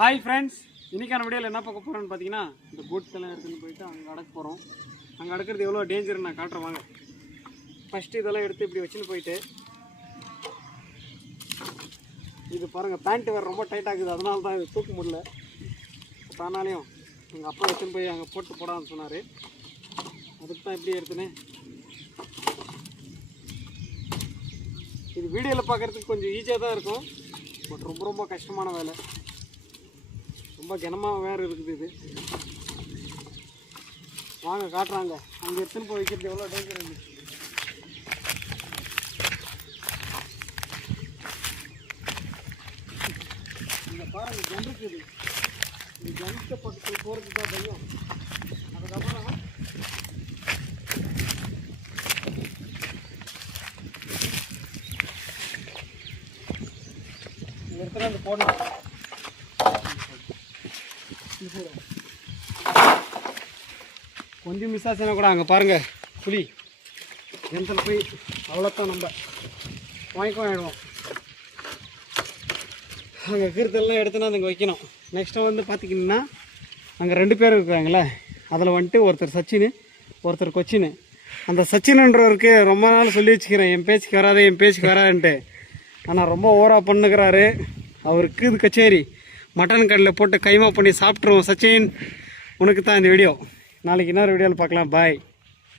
Hi friends, இன்றைக்கான வீடியோவில் என்ன பார்க்க போகிறோன்னு பார்த்தீங்கன்னா, இந்த போட்ஸ்லாம் எடுத்துகிட்டு போயிட்டு அங்கே அடக்க போகிறோம். அங்கே அடக்கிறது எவ்வளோ டேஞ்சர்னு நான் காட்டுறேன் வாங்க. ஃபஸ்ட்டு இதெல்லாம் எடுத்து இப்படி வச்சுன்னு போயிட்டு, இது பாருங்கள் பேண்ட்டு வேறு ரொம்ப டைட் ஆகுது, அதனால தான் இது தூக்க முடியல. தானாலையும் எங்கள் அப்பா எடுத்துன்னு போய் அங்கே போட்டு போடான்னு சொன்னார். அதுக்கு தான் எப்படி எடுத்துனேன். இது வீடியோவில் பார்க்குறதுக்கு கொஞ்சம் ஈஸியாக தான் இருக்கும், பட் ரொம்ப ரொம்ப கஷ்டமான வேலை. ரொம்ப கனமாக வேறு இருக்குது இது. வாங்க காட்டுறாங்க அங்கே எடுத்துன்னு போய் வைக்கிறது எவ்வளோ டேஞ்சர் இருந்துச்சு. இங்கே பாருங்கள் ஜன் இருக்குது. இந்த ஜன்னிக்க பக்கத்தில் போகிறதுக்கு தான் பையன். அதுக்கப்புறம் எடுத்துகிட்டு வந்து போடணும். கொஞ்சம் மிஸ் ஆச்சுன்னா கூட அங்கே பாருங்கள் புலி ஜனத்தில் போய் அவ்வளோத்தான் நம்ம வாங்கிடுவோம். அங்கே கீர்த்தெல்லாம் எடுத்துனா அங்கே வைக்கணும். நெக்ஸ்ட்டு வந்து பார்த்திங்கன்னா அங்கே 2 பேர் இருக்கிறாங்களே, அதில் வந்துட்டு ஒருத்தர் சச்சின், ஒருத்தர் கொச்சின். அந்த சச்சின்ன்றவருக்கு ரொம்ப நாள் சொல்லி வச்சுக்கிறேன், என் பேச்சுக்கு வராதுன்ட்டு. ஆனால் ரொம்ப ஓவராக பண்ணுக்கிறாரு. அவருக்கு இது கச்சேரி மட்டன் கடையில் போட்டு கைமா பண்ணி சாப்பிட்ருவோம். சச்சின், உனக்கு தான் இந்த வீடியோ. நாளைக்கு இன்னொரு வீடியோவில் பார்க்கலாம். பாய்.